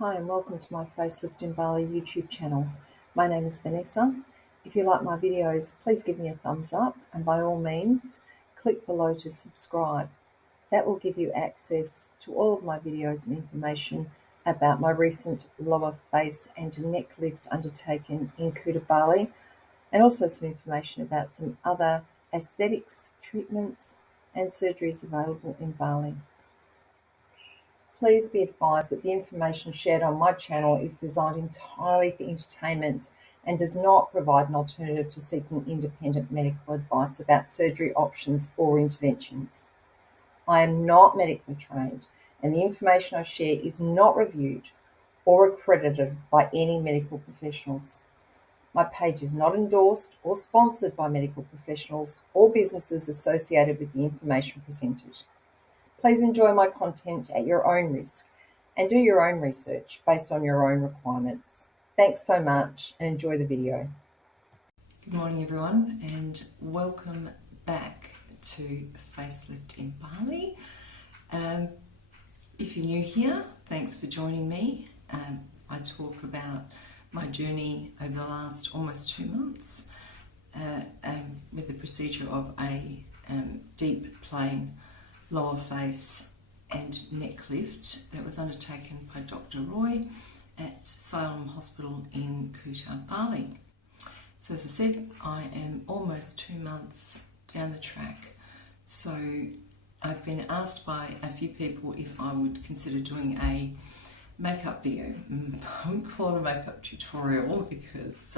Hi and welcome to my Facelift in Bali YouTube channel. My name is Vanessa. If you like my videos, please give me a thumbs up and by all means, click below to subscribe. That will give you access to all of my videos and information about my recent lower face and neck lift undertaken in Kuta, Bali, and also some information about some other aesthetics, treatments and surgeries available in Bali. Please be advised that the information shared on my channel is designed entirely for entertainment and does not provide an alternative to seeking independent medical advice about surgery options or interventions. I am not medically trained, and the information I share is not reviewed or accredited by any medical professionals. My page is not endorsed or sponsored by medical professionals or businesses associated with the information presented. Please enjoy my content at your own risk and do your own research based on your own requirements. Thanks so much and enjoy the video. Good morning everyone and welcome back to Facelift in Bali. If you're new here, thanks for joining me. I talk about my journey over the last almost 2 months with the procedure of a deep plane lower face and neck lift that was undertaken by Dr. Roy at Siloam Hospital in Kuta, Bali. So as I said, I am almost 2 months down the track. So I've been asked by a few people if I would consider doing a makeup video. I wouldn't call it a makeup tutorial because,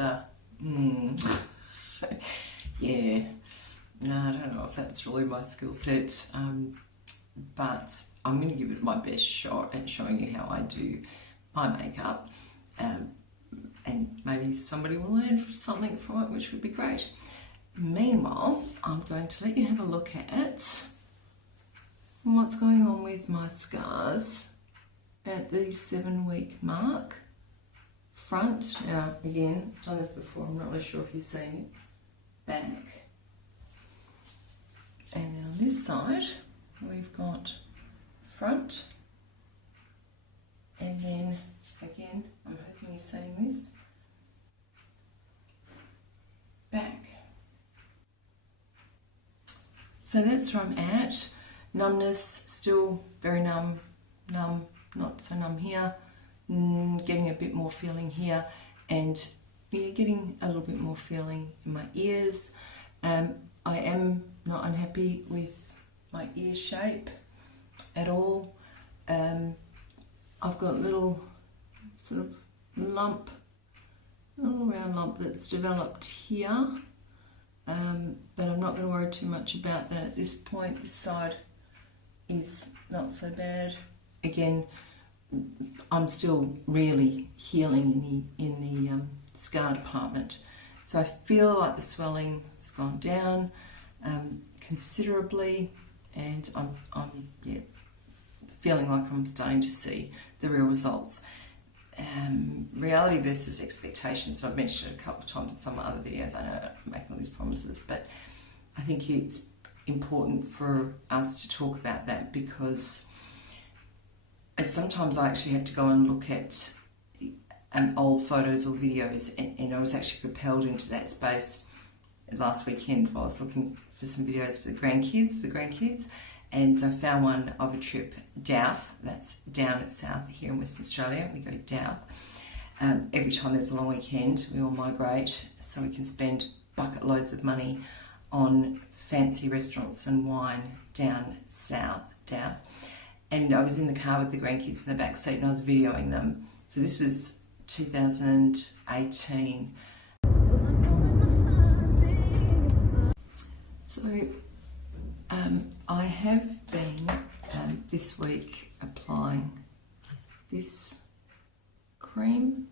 yeah, no, I don't know if that's really my skill set, but I'm going to give it my best shot at showing you how I do my makeup, and maybe somebody will learn something from it, which would be great. Meanwhile, I'm going to let you have a look at what's going on with my scars at the 7-week mark. Front, now again, I've done this before, I'm not really sure if you're seeing it. Back. And then on this side, we've got front, and then again, I'm hoping you're seeing this, back. So that's where I'm at. Numbness, still very numb, not so numb here, getting a bit more feeling here, and yeah, getting a little bit more feeling in my ears. I am not unhappy with my ear shape at all. I've got a little sort of lump, a little round lump that's developed here, but I'm not going to worry too much about that at this point. This side is not so bad. Again, I'm still really healing in the scar department. So I feel like the swelling has gone down considerably, and I'm feeling like I'm starting to see the real results. Reality versus expectations. I've mentioned it a couple of times in some other videos. I know I'm making all these promises, but I think it's important for us to talk about that, because sometimes I actually have to go and look at old photos or videos, and I was actually propelled into that space last weekend while I was looking for some videos for the grandkids, and I found one of a trip Douth, that's down at south here in Western Australia. We go Douth. Every time there's a long weekend, we all migrate so we can spend bucket loads of money on fancy restaurants and wine down south, Douth. And I was in the car with the grandkids in the back seat and I was videoing them. So this was 2018. So I have been this week applying this cream,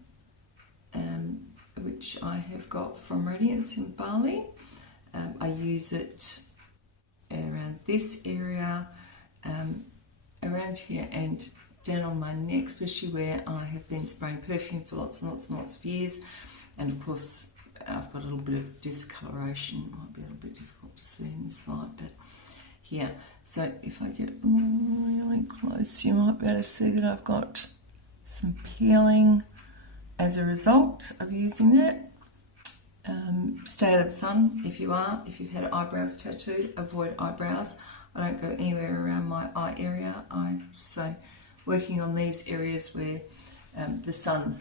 which I have got from Radiance in Bali. I use it around this area, around here and down on my neck, especially where I have been spraying perfume for lots and lots and lots of years. And of course, I've got a little bit of discoloration. It might be a little bit difficult to see in this light, but here. So if I get really close, you might be able to see that I've got some peeling as a result of using that. Stay out of the sun if you are. If you've had eyebrows tattooed, avoid eyebrows. I don't go anywhere around my eye area. I say working on these areas where the sun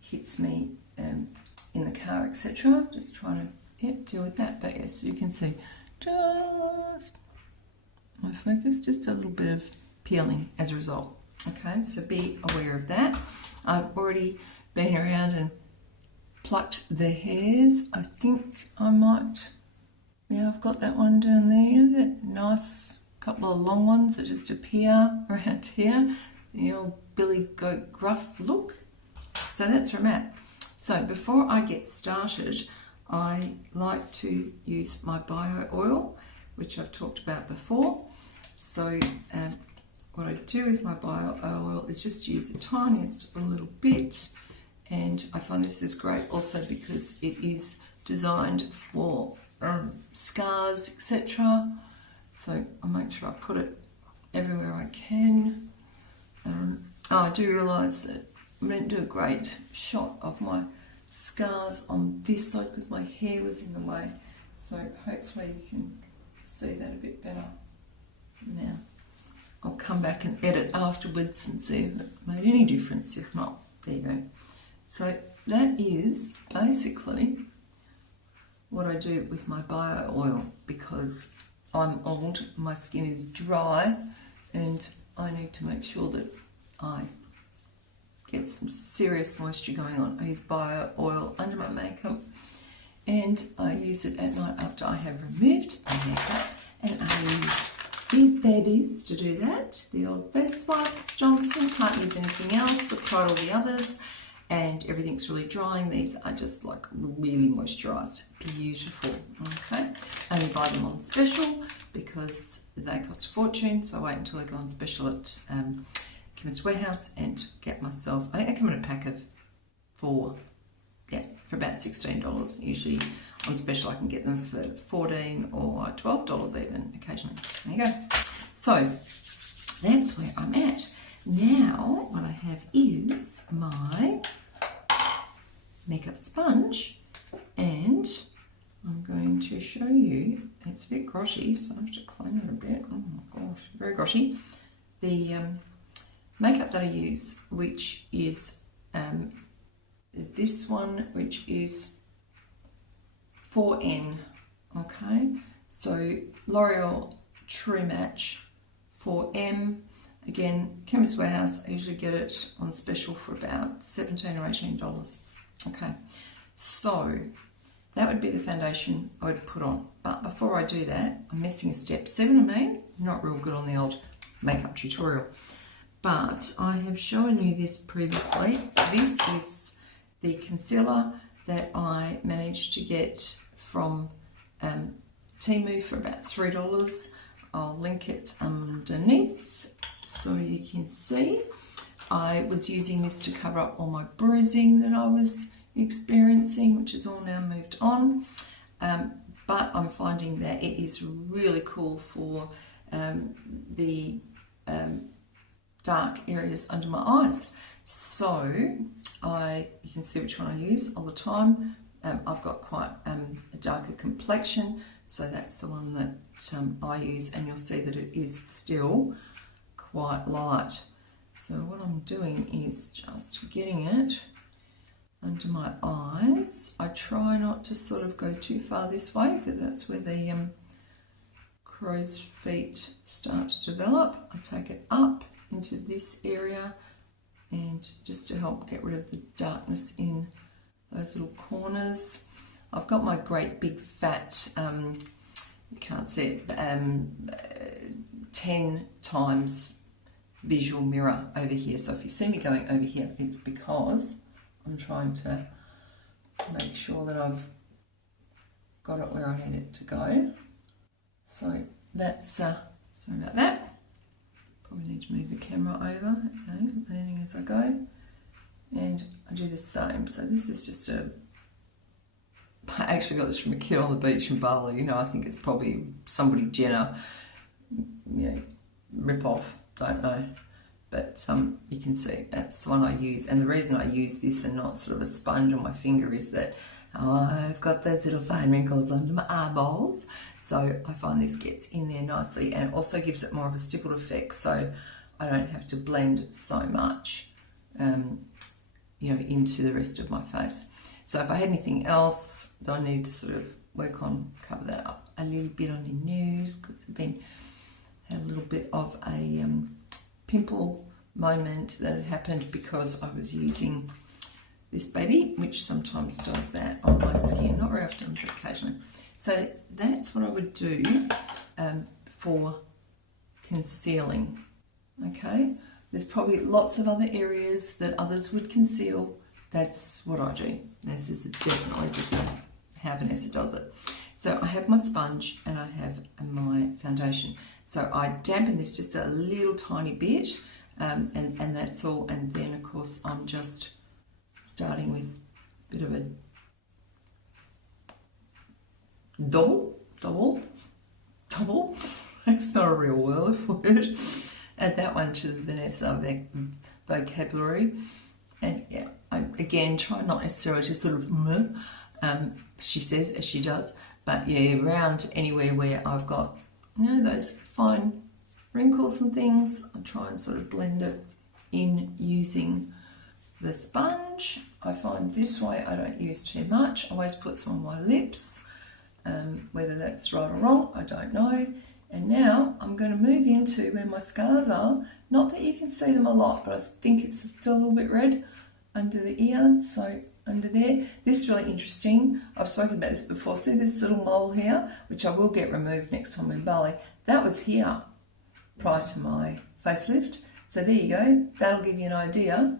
hits me in the car, etc. Just trying to deal with that. But yes, you can see just my focus, just a little bit of peeling as a result. Okay, so be aware of that. I've already been around and plucked the hairs. I think I might, yeah, I've got that one down there, that nice couple of long ones that just appear around here, the old Billy Goat Gruff look. So that's where I'm at. So before I get started, I like to use my bio oil, which I've talked about before. So what I do with my bio oil is just use the tiniest little bit. And I find this is great also because it is designed for scars, etc. So I make sure I put it everywhere I can. I do realise that I didn't do a great shot of my scars on this side because my hair was in the way. So hopefully you can see that a bit better now. I'll come back and edit afterwards and see if it made any difference. If not, there you go. So that is basically what I do with my bio oil because I'm old, my skin is dry, and I need to make sure that I get some serious moisture going on. I use bio oil under my makeup, and I use it at night after I have removed my makeup, and I use these babies to do that. The old Best Wipes, Johnson, can't use anything else. I've tried all the others, and everything's really drying. These are just like really moisturised, beautiful. Okay, only buy them on special because they cost a fortune, so I wait until they go on special at Chemist Warehouse and get myself, I think they come in a pack of 4, yeah, for about $16. Usually on special I can get them for $14 or $12 even occasionally. There you go. So that's where I'm at. Now what I have is my makeup sponge, and I'm going to show you, it's a bit groshy, so I have to clean it a bit. Oh my gosh, very groshy. The makeup that I use, which is this one, which is 4N, okay? So L'Oreal True Match 4M. Again, Chemist Warehouse, I usually get it on special for about $17 or $18. Okay, so that would be the foundation I would put on. But before I do that, I'm missing a step 7 of me. Not real good on the old makeup tutorial. But I have shown you this previously. This is the concealer that I managed to get from Temu for about $3. I'll link it underneath so you can see. I was using this to cover up all my bruising that I was experiencing, which is all now moved on. But I'm finding that it is really cool for the dark areas under my eyes. So you can see which one I use all the time. I've got quite a darker complexion, so that's the one that I use, and you'll see that it is still quite light. So what I'm doing is just getting it under my eyes. I try not to sort of go too far this way because that's where the crow's feet start to develop. I take it up into this area, and just to help get rid of the darkness in those little corners. I've got my great big fat, you can't see it, 10 times visual mirror over here. So if you see me going over here, it's because I'm trying to make sure that I've got it where I need it to go. So that's, sorry about that. Probably need to move the camera over, okay, learning as I go. And I do the same. So this is just I actually got this from a kid on the beach in Bali. You know, I think it's probably somebody Jenna, you know, rip off, don't know. but you can see that's the one I use. And the reason I use this and not sort of a sponge on my finger is that I've got those little fine wrinkles under my eyeballs, so I find this gets in there nicely, and it also gives it more of a stippled effect, so I don't have to blend so much you know, into the rest of my face. So if I had anything else that I need to sort of work on, cover that up a little bit on your nose, because I've had a little bit of a pimple moment that had happened because I was using this baby, which sometimes does that on my skin, not very often, but occasionally. So that's what I would do for concealing. Okay, there's probably lots of other areas that others would conceal. That's what I do. This is definitely just how Vanessa does it. So I have my sponge and I have my foundation. So I dampen this just a little tiny bit, and that's all. And then of course I'm just starting with a bit of a double. That's not a real word. Add that one to the Vanessa vocabulary. And yeah, I again try not necessarily to sort of, she says as she does, but yeah, around anywhere where I've got, you know, those fine wrinkles and things, I try and sort of blend it in using the sponge. I find this way I don't use too much. I always put some on my lips. Whether that's right or wrong, I don't know. And now I'm going to move into where my scars are. Not that you can see them a lot, but I think it's still a little bit red under the ear. So under there, this is really interesting. I've spoken about this before. See this little mole here, which I will get removed next time in Bali. That was here prior to my facelift. So there you go. That'll give you an idea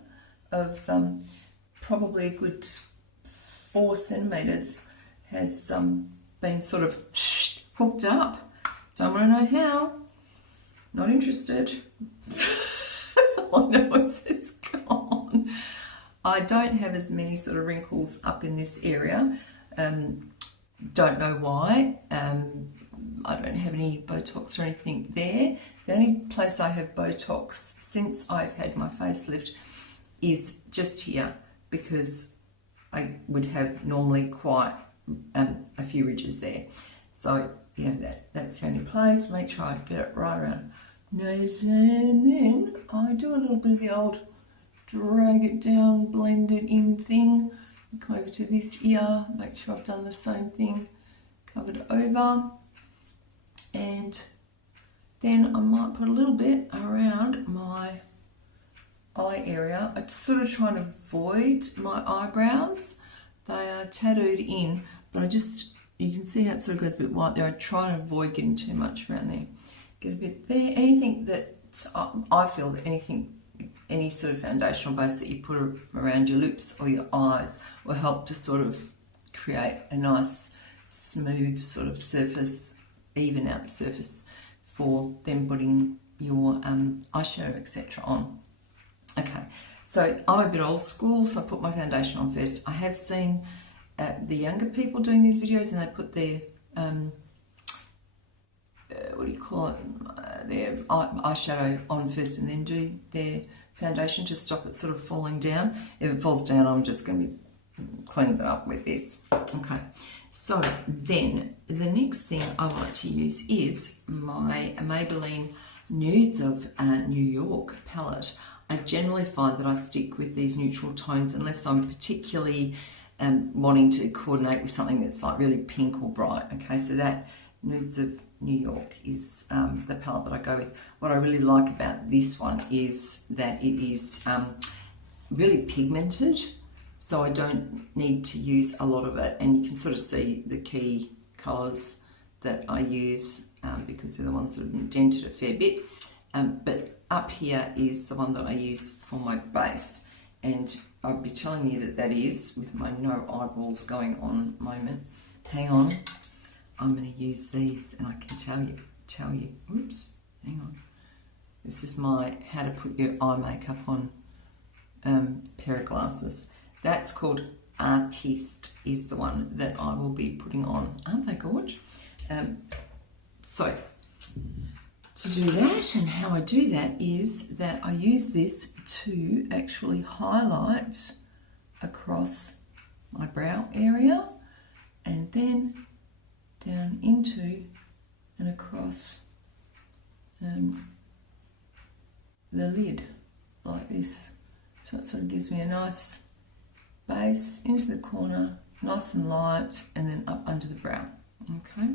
of probably a good 4 centimetres has been sort of hooked up. Don't want to know how. Not interested. I know it's gone. I don't have as many sort of wrinkles up in this area. Don't know why. I don't have any Botox or anything there. The only place I have Botox since I've had my facelift is just here, because I would have normally quite a few ridges there. So, you know, that's the only place. Make sure I get it right around nose, and then I do a little bit of the old drag it down, blend it in thing. Come over to this ear, make sure I've done the same thing, covered over, and then I might put a little bit around my eye area. I sort of try and avoid my eyebrows. They are tattooed in, but I just, you can see how it sort of goes a bit white there. I try and avoid getting too much around there. Get a bit there. Anything that, I feel that any sort of foundational base that you put around your lips or your eyes will help to sort of create a nice smooth sort of surface, even out the surface for them putting your eyeshadow, etc. on. Okay, so I'm a bit old school, so I put my foundation on first. I have seen the younger people doing these videos, and they put their what do you call it, their eyeshadow on first and then do their foundation to stop it sort of falling down. If it falls down, I'm just going to be cleaning it up with this. Okay, so then the next thing I like to use is my Maybelline Nudes of New York palette. I generally find that I stick with these neutral tones unless I'm particularly wanting to coordinate with something that's like really pink or bright. Okay, so that Nudes of New York is the palette that I go with. What I really like about this one is that it is really pigmented, so I don't need to use a lot of it, and you can sort of see the key colours that I use because they're the ones that have indented a fair bit. But up here is the one that I use for my base, and I'll be telling you that that is with my no eyeballs going on moment. Hang on, I'm going to use these, and I can tell you. Oops, hang on. This is my how to put your eye makeup on pair of glasses. That's called Artiste, is the one that I will be putting on. Aren't they gorgeous? So to do that. And how I do that is that I use this to actually highlight across my brow area and then down into and across the lid like this. So it sort of gives me a nice base into the corner, nice and light, and then up under the brow. Okay,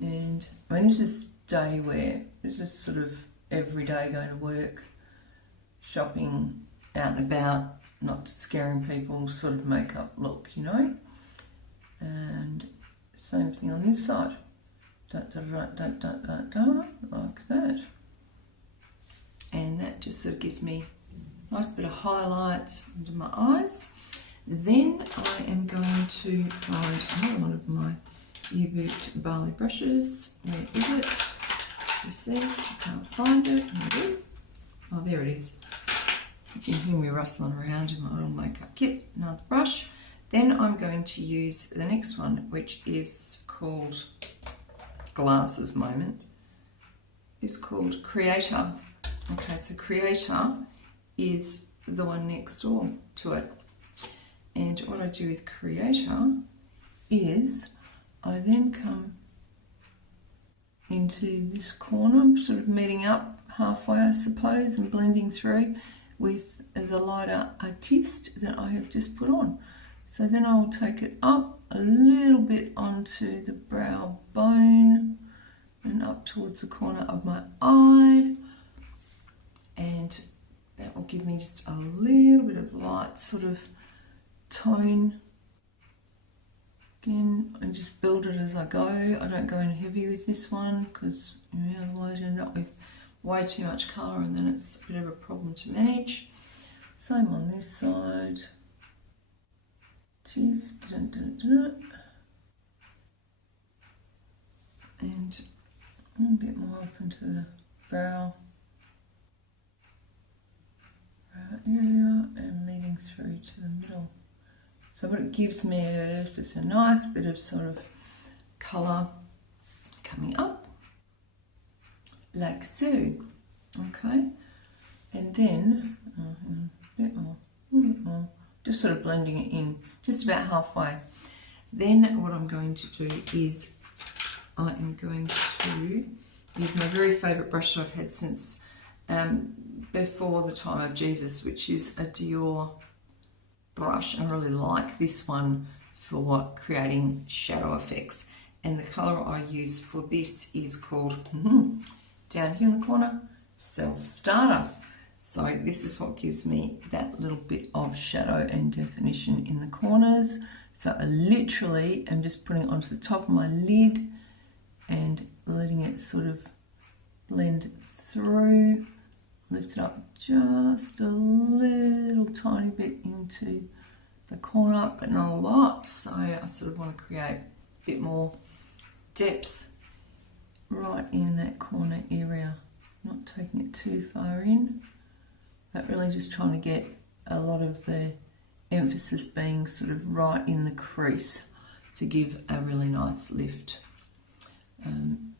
and I mean, this is day wear. This is sort of every day going to work, shopping, out and about, not scaring people sort of makeup look, you know. And same thing on this side. Like that. And that just sort of gives me a nice bit of highlight under my eyes. Then I am going to find another one of my U-Boot Barley brushes. Where is it? It says, I can't find it. There it is. Oh, there it is. You can hear me rustling around in my little makeup kit. Another brush. Then I'm going to use the next one, which is called Glasses Moment. It's called Creator. Okay, so Creator is the one next door to it. And what I do with Creator is I then come into this corner, sort of meeting up halfway, I suppose, and blending through with the lighter Artiste that I have just put on. So then I will take it up a little bit onto the brow bone and up towards the corner of my eye, and that will give me just a little bit of light sort of tone. Again, I just build it as I go. I don't go in heavy with this one because otherwise you end up with way too much colour and then it's a bit of a problem to manage. Same on this side. Just and a bit more up into the brow area and leading through to the middle. So what it gives me is just a nice bit of sort of colour coming up, like so. Okay, and then a bit more, just sort of blending it in, just about halfway. Then what I'm going to do is I am going to use my very favourite brush that I've had since before the time of Jesus, which is a Dior brush. I really like this one for creating shadow effects, and the colour I use for this is called down here in the corner, Self Starter. So this is what gives me that little bit of shadow and definition in the corners. So I literally am just putting it onto the top of my lid and letting it sort of blend through. Lift it up just a little tiny bit into the corner, but not a lot. So I sort of want to create a bit more depth right in that corner area, not taking it too far in, but really just trying to get a lot of the emphasis being sort of right in the crease to give a really nice lift. And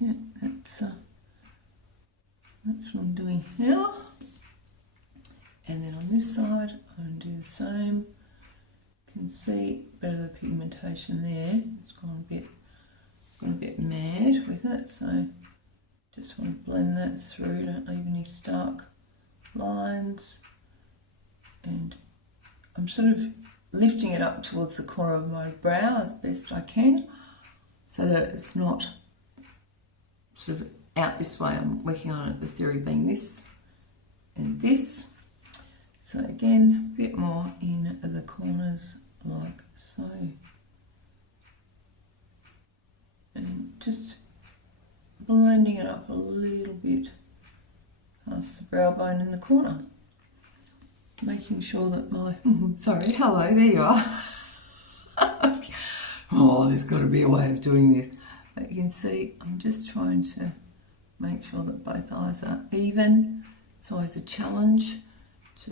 yeah, that's what I'm doing here. And then on this side, I'm going to do the same. You can see a bit of the pigmentation there. It's gone a bit mad with it, so just want to blend that through. Don't leave any stark lines. And I'm sort of lifting it up towards the corner of my brow as best I can, so that it's not sort of out this way. I'm working on it, the theory being this and this. So again, a bit more in the corners like so. And just blending it up a little bit past the brow bone in the corner. Making sure that my, sorry, hello, there you are. Oh, there's got to be a way of doing this. But you can see I'm just trying to make sure that both eyes are even. It's always a challenge to,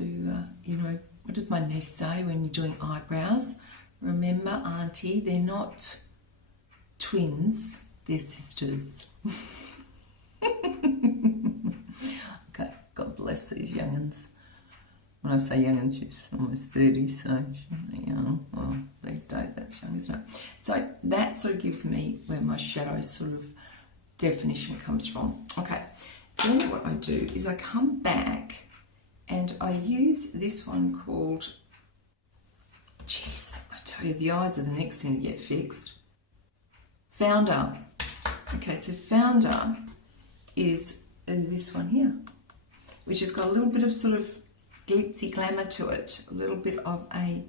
what did my niece say when you're doing eyebrows? Remember, Auntie, they're not twins, they're sisters. bless these young'uns. When I say young'uns, she's almost 30, so she's not young. Well, these days that's young, isn't it? So that sort of gives me where my shadow sort of definition comes from. Okay, then what I do is I come back and I use this one called, jeez, I tell you, the eyes are the next thing to get fixed. Founder. Okay, so Founder is this one here, which has got a little bit of sort of glitzy glamour to it, a little bit of a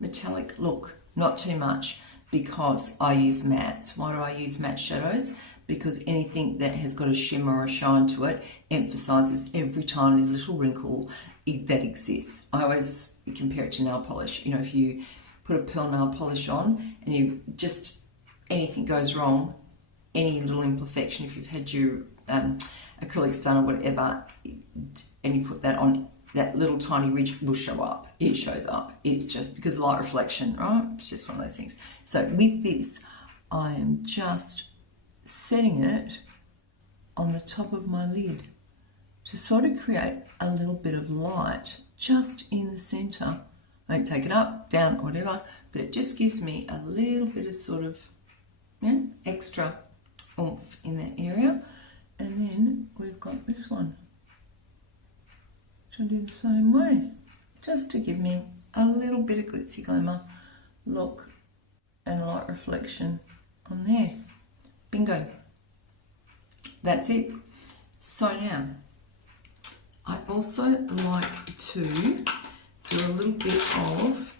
metallic look, not too much, because I use mattes. Why do I use matte shadows? Because anything that has got a shimmer or a shine to it emphasizes every tiny little wrinkle that exists. I always compare it to nail polish. You know, if you put a pearl nail polish on and you just, anything goes wrong, any little imperfection, if you've had your acrylics done or whatever, and you put that on, that little tiny ridge will show up. It shows up. It's just because light reflection, right? It's just one of those things. So with this, I am just setting it on the top of my lid to sort of create a little bit of light just in the center. I don't take it up, down, or whatever, but it just gives me a little bit of sort of extra oomph in that area. And then we've got this one, which I do the same way, just to give me a little bit of glitzy glamour look and light reflection on there. Bingo. That's it. So now, I also like to do a little bit of,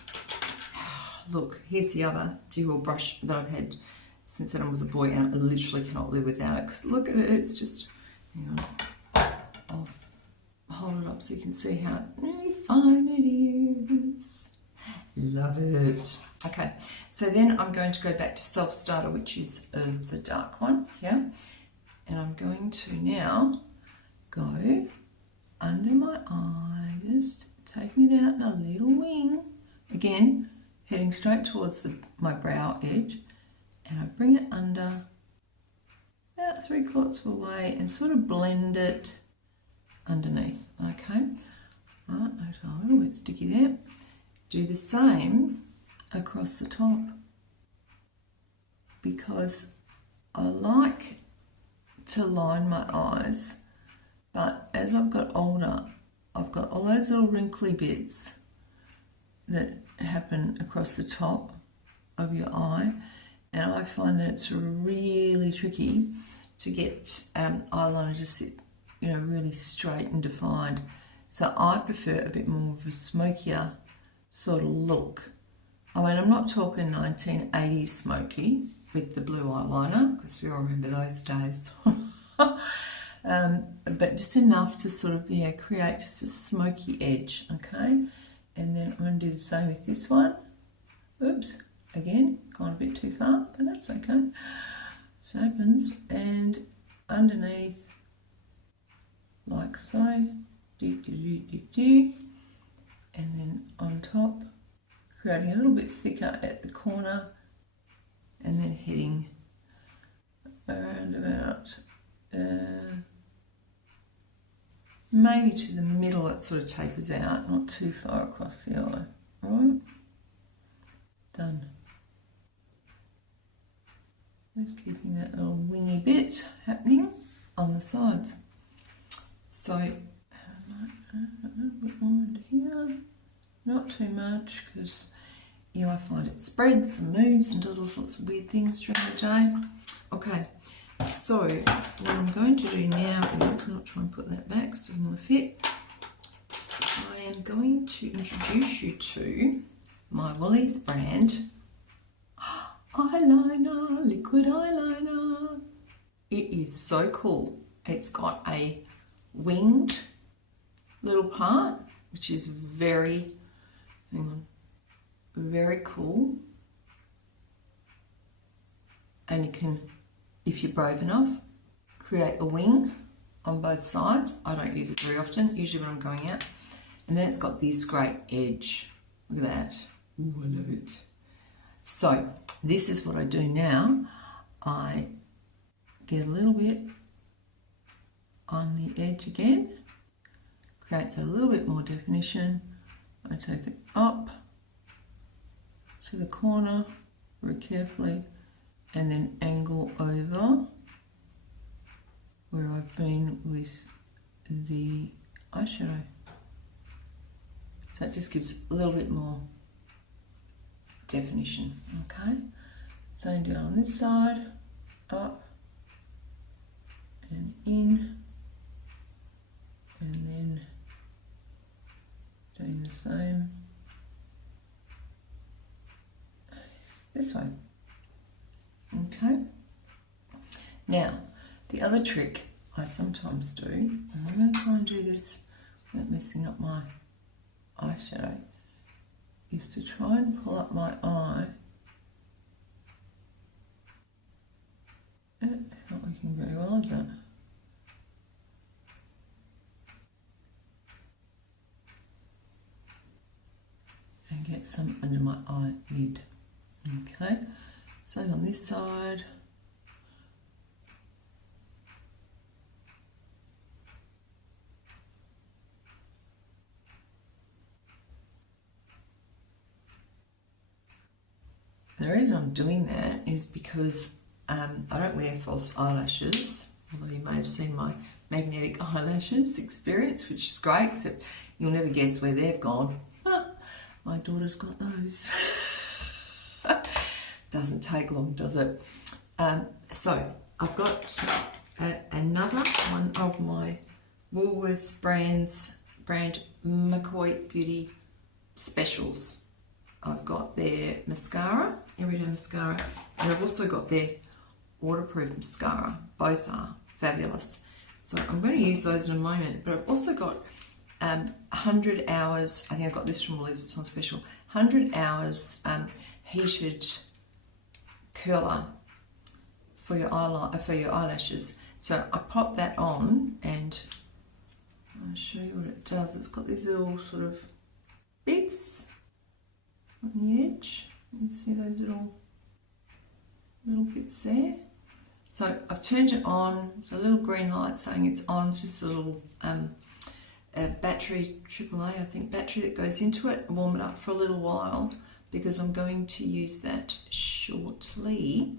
look, here's the other dual brush that I've had since I was a boy, and I literally cannot live without it, because look at it, it's just, hang on, I'll hold it up so you can see how really fine it is. Love it. Okay, so then I'm going to go back to Self Starter, which is the dark one here, and I'm going to now go under my eye, just taking it out in a little wing, again heading straight towards my brow edge, and I bring it under about 3/4 of the way and sort of blend it underneath. Okay, right, it's a little bit sticky there. Do the same across the top, because I like to line my eyes, but as I've got older, I've got all those little wrinkly bits that happen across the top of your eye, and I find that it's really tricky to get eyeliner to sit, you know, really straight and defined. So I prefer a bit more of a smokier sort of look. I mean, I'm not talking 1980s smoky with the blue eyeliner, because we all remember those days. But just enough to sort of, yeah, create just a smoky edge, okay? And then I'm going to do the same with this one. Oops, again, gone a bit too far, but that's okay. So it happens. And underneath, like so. And then on top, creating a little bit thicker at the corner, and then heading around about maybe to the middle. It sort of tapers out, not too far across the eye. All right, done. Just keeping that little wingy bit happening on the sides. So a little bit more into here, not too much, because you know, I find it spreads and moves and does all sorts of weird things during the day. Okay, so what I'm going to do now is not try and put that back because it doesn't want to fit. I am going to introduce you to my Woolies brand eyeliner, liquid eyeliner. It is so cool. It's got a winged little part, which is very, hang on, very cool. And you can, if you're brave enough, create a wing on both sides. I don't use it very often, usually when I'm going out. And then it's got this great edge. Look at that. Ooh, I love it. So this is what I do now. I get a little bit on the edge again, creates a little bit more definition. I take it up to the corner very carefully and then angle over where I've been with the eyeshadow. So it just gives a little bit more definition, okay? Same down on this side, up and in, and then doing the same this way, okay? Now, the other trick I sometimes do, and I'm going to try and do this without messing up my eyeshadow, is to try and pull up my eye. It's not working very well, is it? And get some under my eyelid. Okay, so on this side. The reason I'm doing that is because I don't wear false eyelashes, although you may have seen my magnetic eyelashes experience, which is great, except you'll never guess where they've gone. My daughter's got those. Doesn't take long, does it? So I've got another one of my Woolworths brand McCoy Beauty specials. I've got their mascara, everyday mascara, and I've also got their waterproof mascara. Both are fabulous. So I'm going to use those in a moment, but I've also got 100 hours, I think I got this from Woolies, it's on special, 100 hours heated curler for your eyelashes. So I pop that on and I'll show you what it does. It's got these little sort of bits on the edge. You see those little bits there? So I've turned it on, so a little green light saying it's on, it's just a little battery, AAA I think, battery that goes into it. Warm it up for a little while because I'm going to use that shortly.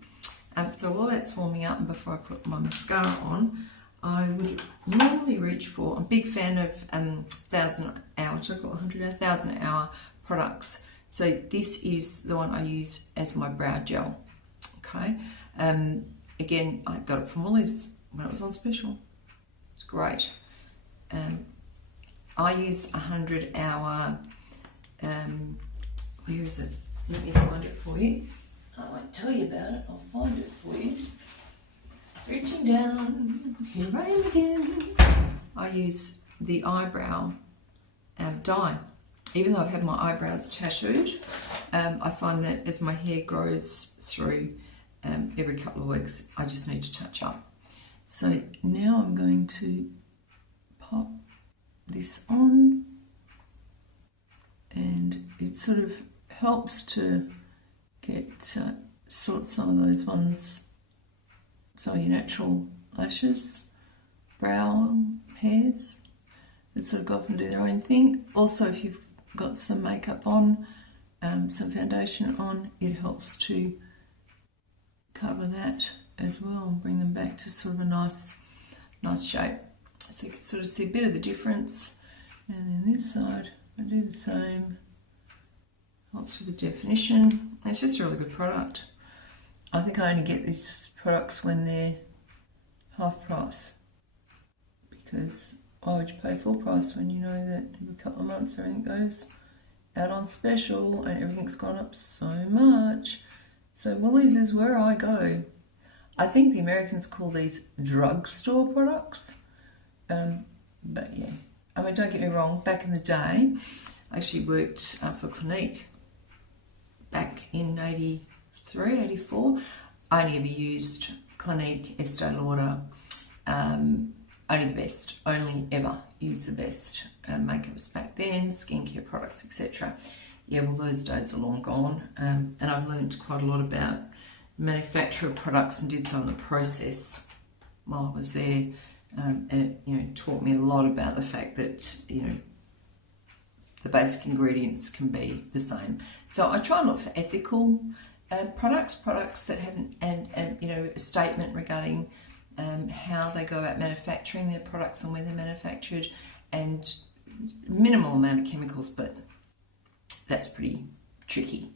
So while that's warming up and before I put my mascara on, I would normally reach for, I'm a big fan of 1,000 hour, 1,000 hour products. So this is the one I use as my brow gel, okay? Again, I got it from Woolies when it was on special. It's great. I use 100 hour, where is it? Let me find it for you. I won't tell you about it, I'll find it for you. Reaching down, here I am again. I use the eyebrow dye. Even though I've had my eyebrows tattooed, I find that as my hair grows through every couple of weeks, I just need to touch up. So now I'm going to pop this on, and it sort of helps to get sort some of those ones, some of your natural lashes, brow hairs that sort of go off and do their own thing. Also, if you've got some makeup on, some foundation on, it helps to cover that as well and bring them back to sort of a nice shape. So you can sort of see a bit of the difference. And then this side, I do the same. Helps with the definition. It's just a really good product. I think I only get these products when they're half price, because why would you pay full price when you know that every couple of months everything goes out on special and everything's gone up so much. So Woolies is where I go. I think the Americans call these drugstore products. But yeah, I mean, don't get me wrong, back in the day, I actually worked for Clinique back in 83, 84. I only ever used Clinique, Estee Lauder, only the best, only ever used the best makeups back then, skincare products, etc. Yeah, well, those days are long gone, and I've learned quite a lot about the manufacture of products and did some of the process while I was there. and it, you know, taught me a lot about the fact that, you know, the basic ingredients can be the same. So I try and look for ethical products that have and you know, a statement regarding how they go about manufacturing their products and where they're manufactured, and minimal amount of chemicals, but that's pretty tricky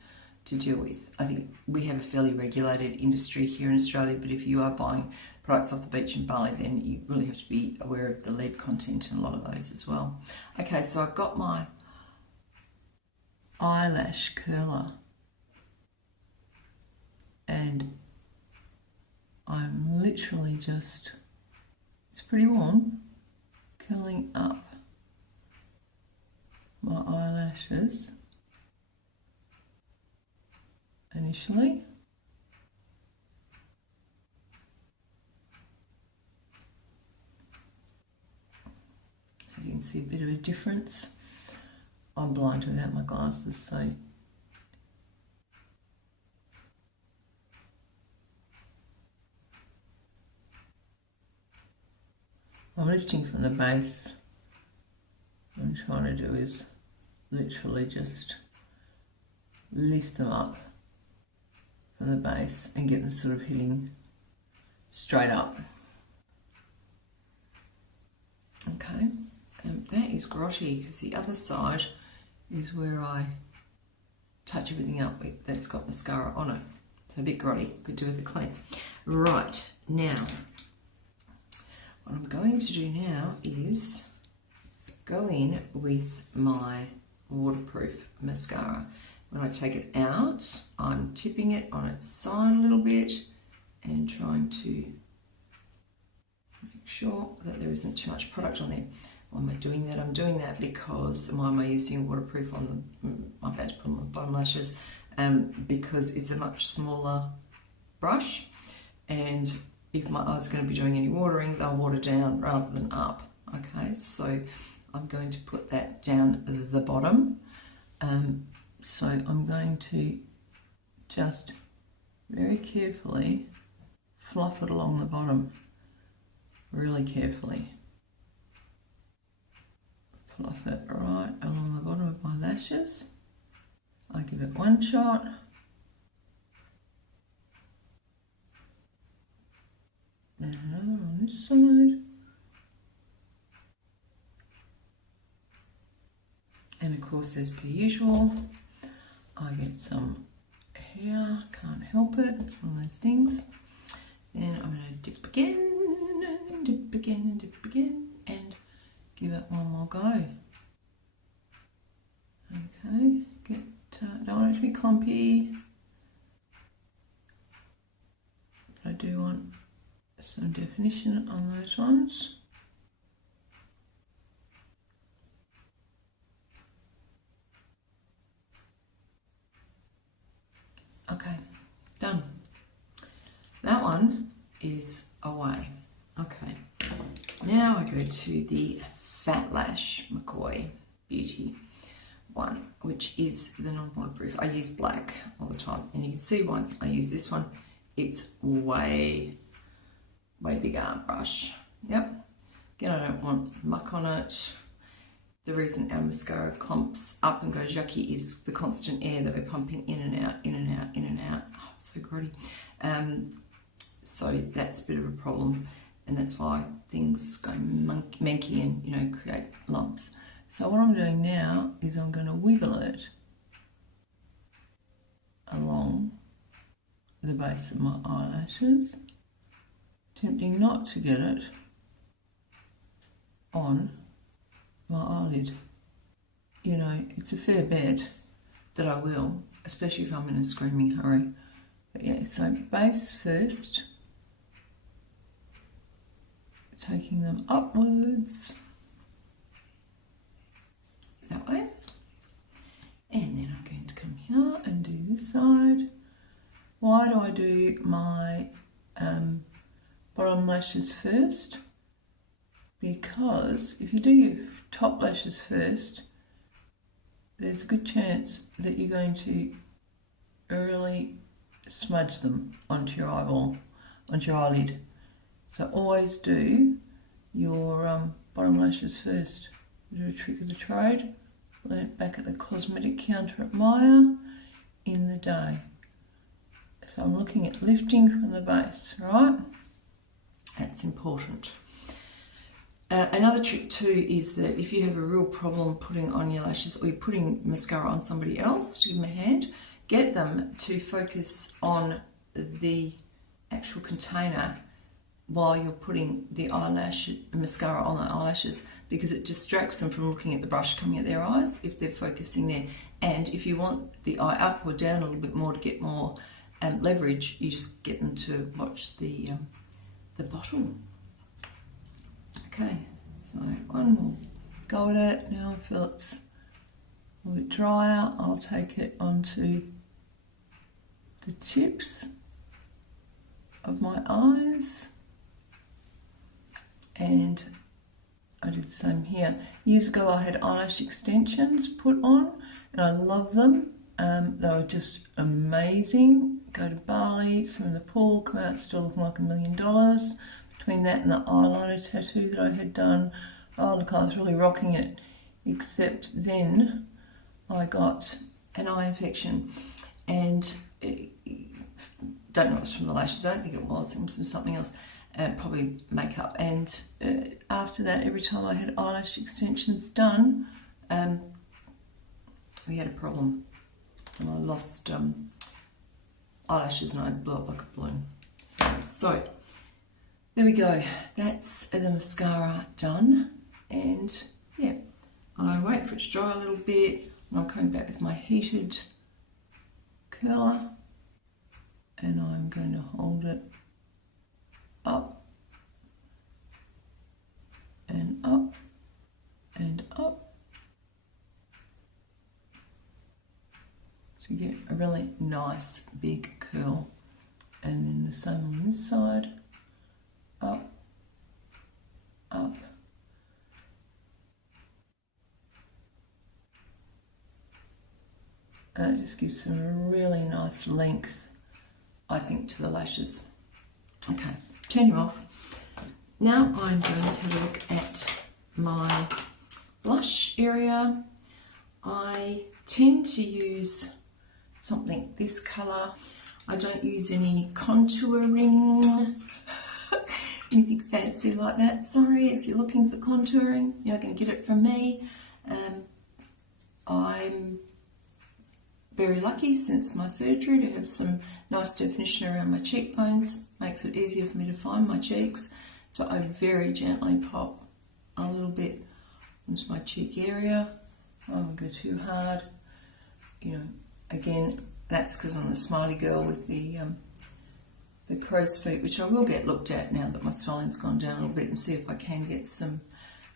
to deal with. I think we have a fairly regulated industry here in Australia, but if you are buying products off the beach in Bali, then you really have to be aware of the lead content in a lot of those as well. Okay, so I've got my eyelash curler and I'm literally just, it's pretty warm, curling up my eyelashes initially. You can see a bit of a difference. I'm blind without my glasses, so I'm lifting from the base. What I'm trying to do is literally just lift them up from the base and get them sort of hitting straight up. Okay, that is grotty because the other side is where I touch everything up with that's got mascara on it. So a bit grotty, could do with a clean. Right, now what I'm going to do now is go in with my waterproof mascara. When I take it out, I'm tipping it on its side a little bit and trying to make sure that there isn't too much product on there. Why am I doing that? I'm doing that because, why am I using waterproof on the, I'm about to put on my bottom lashes, because it's a much smaller brush, and if my eyes are going to be doing any watering, they'll water down rather than up. Okay, so I'm going to put that down the bottom. So I'm going to just very carefully fluff it along the bottom, really carefully. Fluff it right along the bottom of my lashes. I give it one shot. And another on this side. And of course, as per usual, I get some hair, can't help it, it's one of those things. Then I'm going to dip again, and dip again, and dip again, and give it one more go. Okay, don't want it to be clumpy, but I do want some definition on those ones. Okay, done. That one is away. Okay, now I go to the Fat Lash McCoy Beauty one, which is the non-waterproof. I use black all the time, and you can see why I use this one. It's way bigger brush. Yep. Again, I don't want muck on it. The reason our mascara clumps up and goes yucky is the constant air that we're pumping in and out, in and out, in and out. Oh, it's so grotty. So that's a bit of a problem, and that's why things go manky and, you know, create lumps. So what I'm doing now is I'm going to wiggle it along the base of my eyelashes, attempting not to get it on my eyelid. You know, it's a fair bet that I will, especially if I'm in a screaming hurry. But yeah, so base first, taking them upwards that way, and then I'm going to come here and do this side. Why do I do my bottom lashes first? Because if you do your top lashes first, there's a good chance that you're going to really smudge them onto your eyeball, onto your eyelid. So always do your bottom lashes first. Do a trick of the trade. Learnt back at the cosmetic counter at Maya in the day. So I'm looking at lifting from the base, right? That's important. Another trick too is that if you have a real problem putting on your lashes, or you're putting mascara on somebody else to give them a hand, get them to focus on the actual container while you're putting the mascara on the eyelashes, because it distracts them from looking at the brush coming at their eyes if they're focusing there. And if you want the eye up or down a little bit more to get more leverage, you just get them to watch the bottle. Okay, so one more go at it. Now I feel it's a little bit drier. I'll take it onto the tips of my eyes, and I did the same here. Years ago I had eyelash extensions put on and I love them. They were just amazing. Go to Bali, swim in the pool, come out still looking like $1 million. Between that and the eyeliner tattoo that I had done, oh look, I was really rocking it. Except then I got an eye infection, and don't know if it was from the lashes, I don't think it was, it was from something else, probably makeup. And after that, every time I had eyelash extensions done, we had a problem. And I lost eyelashes and I blew up like a balloon. So, there we go. That's the mascara done. And yeah, I wait for it to dry a little bit, and I'm coming back with my heated curler, and I'm going to hold it up and up and up to get a really nice big curl. And then the same on this side, up, up, and it just gives some really nice length, I think, to the lashes. Okay, turn you off. Now I'm going to look at my blush area. I tend to use something this colour. I don't use any contouring, anything fancy like that. Sorry if you're looking for contouring, you're not going to get it from me. I'm very lucky since my surgery to have some nice definition around my cheekbones. Makes it easier for me to find my cheeks. So I very gently pop a little bit into my cheek area. I won't go too hard. You know, again, that's because I'm a smiley girl with the crow's feet, which I will get looked at now that my swelling's gone down a little bit, and see if I can get some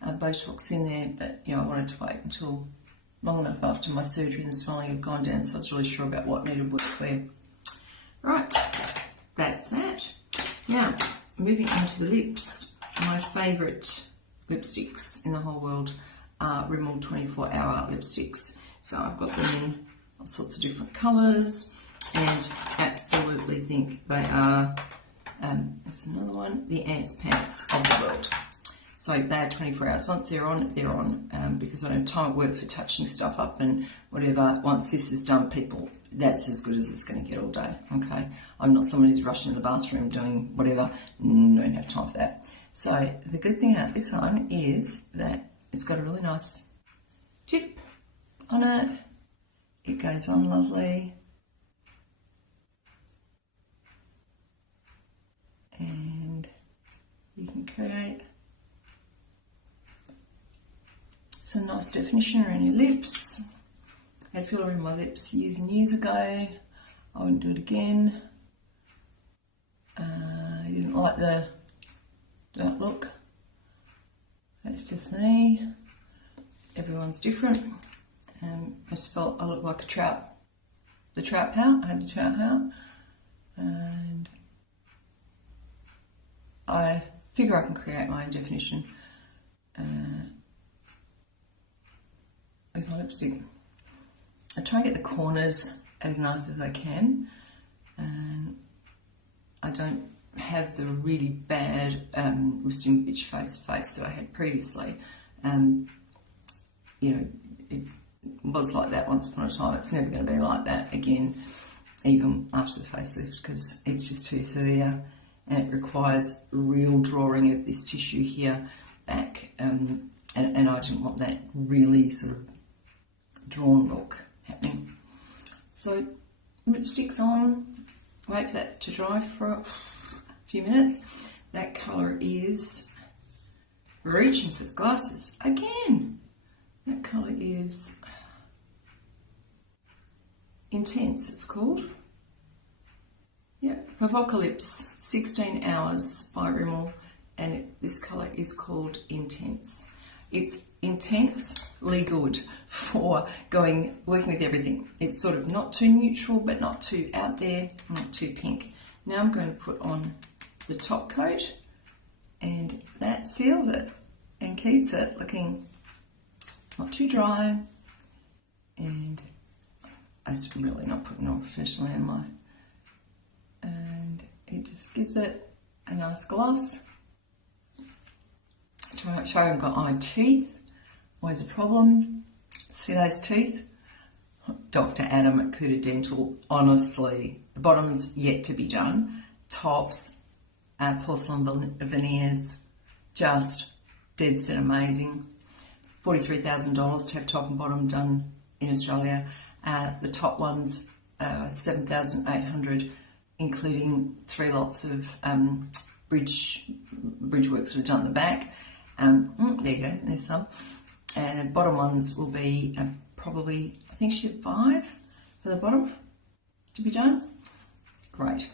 Botox in there. But you know, I wanted to wait until long enough after my surgery and the swelling had gone down, so I was really sure about what needed work where. Right, that's that. Now, moving on to the lips. My favourite lipsticks in the whole world are Rimmel 24-hour lipsticks. So I've got them in all sorts of different colours, and absolutely think they are, there's another one, the ants pants of the world. So they are 24 hours. Once they're on, because I don't have time at work for touching stuff up and whatever. Once this is done, people, that's as good as it's going to get all day, okay? I'm not someone who's rushing to the bathroom doing whatever. Don't have time for that. So the good thing about this one is that it's got a really nice tip on it. It goes on lovely. And you can create some nice definition around your lips. I had filler in my lips years and years ago. I wouldn't do it again. I didn't like the look. That's just me. Everyone's different. I just felt I looked like a trout. The trout pout. I had the trout pout. And I figure I can create my own definition with my lipstick. I try and get the corners as nice as I can, and I don't have the really bad resting bitch face that I had previously. You know, it was like that once upon a time. It's never going to be like that again, even after the facelift, because it's just too severe and it requires real drawing of this tissue here back. And I didn't want that really sort of drawn look happening. So lipstick's on, wait for that to dry for a few minutes. That colour is Reaching for the Glasses again. That colour is Intense, it's called. Yeah, Provocalypse 16 Hours by Rimmel, and this colour is called Intense. It's intensely good for working with everything. It's sort of not too neutral, but not too out there, not too pink. Now I'm going to put on the top coat, and that seals it and keeps it looking not too dry. And I'm really not putting it on professionally, am I? And it just gives it a nice gloss. Try to make sure I haven't got eye teeth. Always a problem. See those teeth? Dr. Adam at Cuda Dental, honestly, the bottom's yet to be done. Tops, porcelain veneers, just dead set amazing. $43,000 to have top and bottom done in Australia. The top ones, $7,800, including 3 lots of bridge works that are done at the back. There you go, there's some. And bottom ones will be probably, I think she had 5 for the bottom to be done. Great.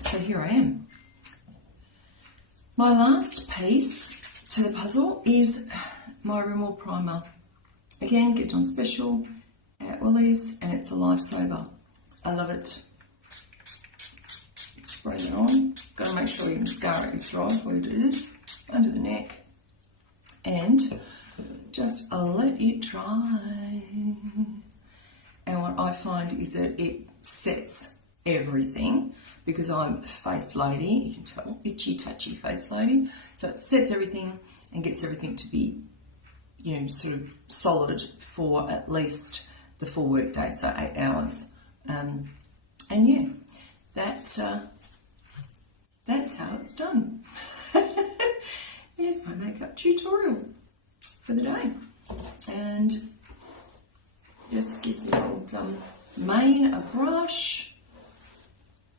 So here I am. My last piece to the puzzle is my Rimmel primer. Again, get on special at Woolies, and it's a lifesaver. I love it. Spray it on. Got to make sure your mascara is dry before you do this. Under the neck, and just let it dry. And what I find is that it sets everything, because I'm a face lady, you can tell, itchy touchy face lady, so it sets everything and gets everything to be, you know, sort of solid for at least the full work day, so 8 hours. And yeah, that's how it's done. Here's my makeup tutorial for the day, and just give the old mane a brush.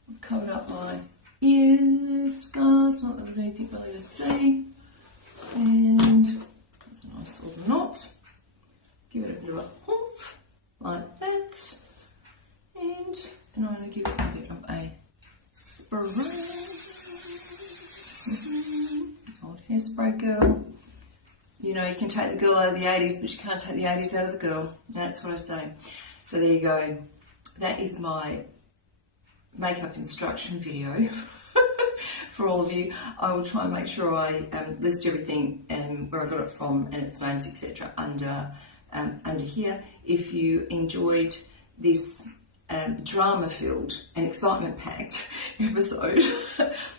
I've covered up my ear scars, not that there's anything really to see, and there's a nice little knot. Give it a bit of a hoof like that, and then I'm going to give it a bit of a spray. Old hairspray girl. You know, you can take the girl out of the 80s, but you can't take the 80s out of the girl. That's what I say. So there you go. That is my makeup instruction video for all of you. I will try and make sure I list everything and where I got it from and its names, etc. under here. If you enjoyed this drama-filled and excitement-packed episode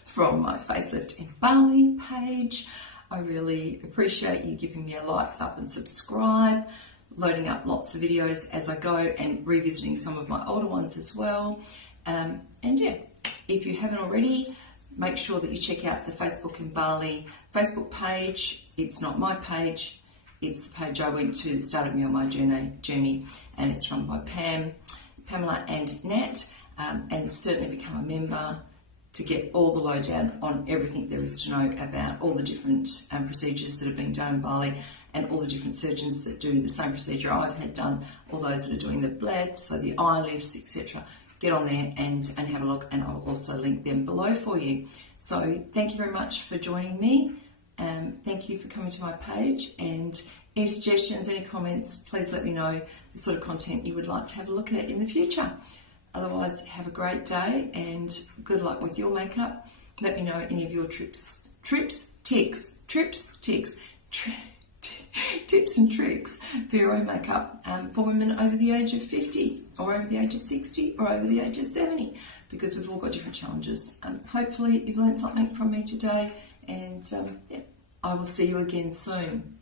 from my Facelift in Bali page, I really appreciate you giving me a likes up and subscribe, loading up lots of videos as I go and revisiting some of my older ones as well. And yeah, if you haven't already, make sure that you check out the Facebook in Bali Facebook page. It's not my page, it's the page I went to that started me on my journey, and it's run by Pamela and Nat, and certainly become a member to get all the lowdown on everything there is to know about all the different procedures that have been done in Bali, and all the different surgeons that do the same procedure I've had done, all those that are doing the blades, so the eye lifts, etc. Get on there and have a look, and I'll also link them below for you. So thank you very much for joining me. Thank you for coming to my page, and any suggestions, any comments, please let me know the sort of content you would like to have a look at in the future. Otherwise, have a great day and good luck with your makeup. Let me know any of your tips, tips and tricks for your own makeup for women over the age of 50 or over the age of 60 or over the age of 70, because we've all got different challenges. Hopefully you've learned something from me today, and yeah, I will see you again soon.